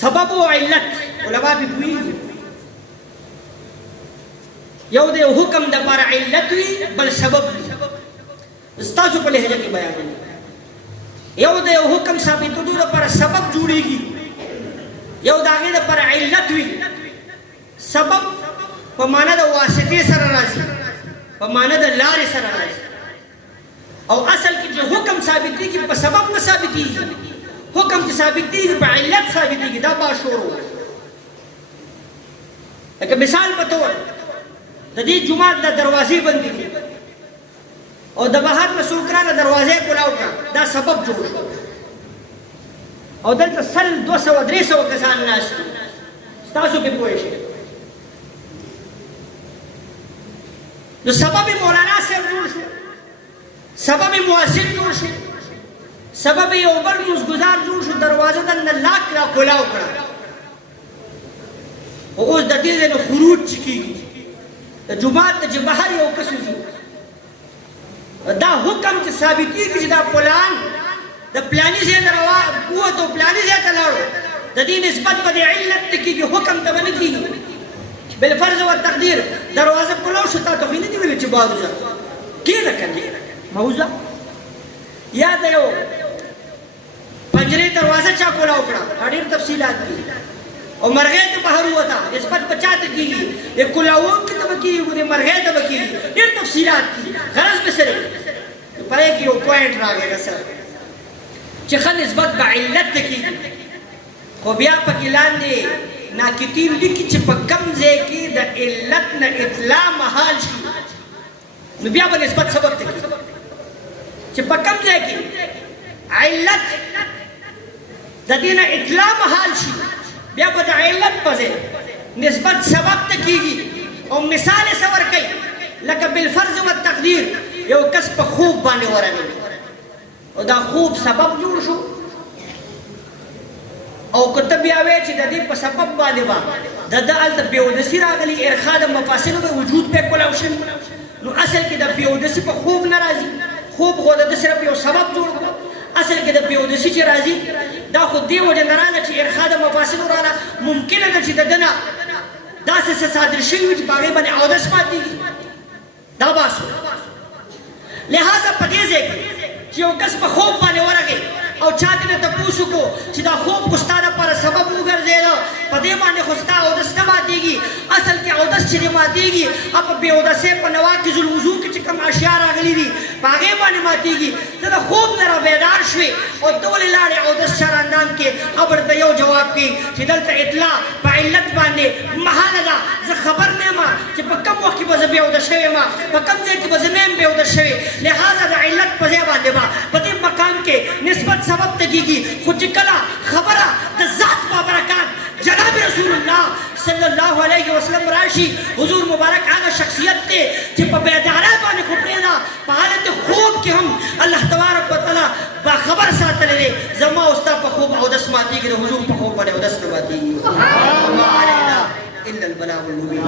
سبب و علت علماء به پوهیږي یو د حکم د پر علت وي بل سبب وي استاسو په لهجه کې بیان دي یو د حکم ثابتولو لپاره سبب جوړیږي یو د هغه لپاره علت وي سبب په معنا د واسطې سره راځي په معنا د لارې سره راځي او اصل کې چې حکم ثابتېږي په سبب نه ثابتېږي حکم چې ثابتېږي په علت ثابتېږي دا باشعور لکه مثال په تور د دې جمعه د دروازې بندې دي او د بهر نه څوک راغله دروازې کولاو کړه دا سبب جوړ شو او دلته 200-300 کسان ناست ستاسو په پوه شئ نو سبب مولانا صاحب جوړ شو سبب مؤذن جوړ شو سبب یو بل مزګزار جوړ شو دروازه د لاک را کولاو کړه او اوس د دې نه خروج کیږي د جمعات د بهر یو کس دا حکم چې ثابتېږي چې دا پلان د پلاني ځای ته ووتو پلاني ځای ته لاړو د دې نسبت به د علت ته کېږي حکم ته به نه کېږي بالفرض والتقدیر دروازه کولاو شو تا ته خو یې نه دي ویلي چې باد وځه کېده که نه موضوع یا د یو پنجرې دروازه چا کولاو کړه ډېر تفصیلات دي او مرغۍ ته بهر ووته نسبت به چا ته کېږي د کولاوونکي ته به کېږي د مرغۍ ته به کېږي ډېر تفصیلات دي غرض به سره په دې کې یو پوینټ راغی سره چې ښه نسبت به علت ته کېږي خو بیا پکې لاندې ناکتین لیکي چې په کم ځای کې د علت نه اطلاع محال شي نو بیا به نسبت سبب ته کېږي چې په کم ځای کې علت د دې نه اطلاع محال شي بیا به د علت په ځای نسبت سبب ته کېږي او مثال یې څه ورکوي لکه بالفرض والتقدیر یو کس په خوب باندې ورغلی او دا خوب سبب جوړ شو او که ته بیا وایې چې د دې په سبب باندې به د ده هلته بېودسي راغلي ارخا د مفاصلو به وجود پې کولاو شوي نو اصل کې د بېودسي په خوب نه راځي خوب خو د ده صرف یو سبب جوړ کړو اصل کې د بېودسي چې راځي دا خو دې وجه نه راغله چې ارخا د مفاصلو راغله ممکنه ده چې د ده نه داسې څه صادر شوي وي چې په هغې باندې اودس ماتېږي دا بحث لہذا په دې ځای کې چې یو کس په خوب باندې ورغی او چا دې نه تپوس وکړو چې دا خوب خو ستا دپاره سبب وګرځېده په دې باندې خو ستا اودس نه ماتېږي اصل کې اودس چې دې ماتېږي په بېاودسۍ په نواقض الوضو کې چې کوم اشیا راغلي دي په هغې باندې ماتېږي ته د خوب نه را بیدار شوې او ته ولې لاړې اودس چا اندام کې او ورته یو جواب کوي چې دلته اطلاع په علت باندې محاله ده زه خبر نه یم چې په کوم وخت کې به زه بېاوده شوی یم په کوم ځای کې به زه نه یم بېاوده شوی لہذا د علت په ځای باندې به په دې مقام کې نسبت سبب ته کېږي خو چې کله خبره د ذات بابرکات جناب رسول الله صلی الله علیه وسلم راشي حضور مبارک هغه شخصیت دی چې په بیدارۍ باندې خو پرېږده په حالت خوب کې هم الله تبارک وتعالی باخبر ساتلی دی زما او ستا په خوب اودس ماتېږي د حضور په خوب باندې اودس نه ماتېږي وما علینا الا البلاغ المبین.